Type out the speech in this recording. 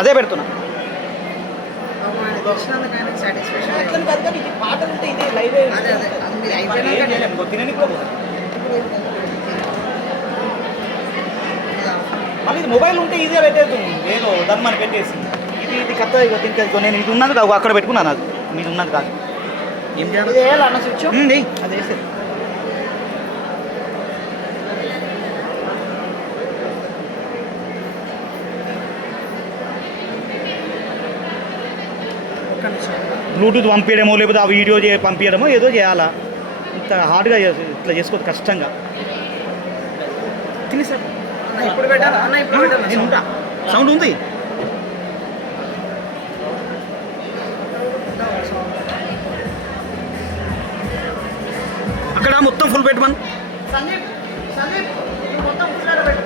అదే పెడుతున్నా. పాటలు ఉంటే ఇదే లైవ్ తినని కూడా మళ్ళీ ఇది మొబైల్ ఉంటే ఈజీగా పెట్టేస్తుంది, ఏదో దమ్మని పెట్టేసి ఇది కథ. ఇంకా నేను ఇది ఉన్నది కాదు, అక్కడ పెట్టుకున్నాను, అది మీరు ఉన్నది కాదు. ఏం చేయాలి అన్న స్విచ్ అది వేసేది. బ్లూటూత్ పంపించడమో లేకపోతే ఆ వీడియో పంపించడమో ఏదో చేయాలా. ఇంత హార్డ్గా ఇట్లా చేసుకోవద్దు, కష్టంగా. తినేసారు ఇప్పుడు పెట్టాను అన్న, ఇప్పుడు పెట్టాను. నేను ఉంటా, సౌండ్ ఉంది. అక్కడ మొత్తం ఫుల్ పెట్టమని. సందీప్ సందీప్ మొత్తం ఫుల్ పెట్టు.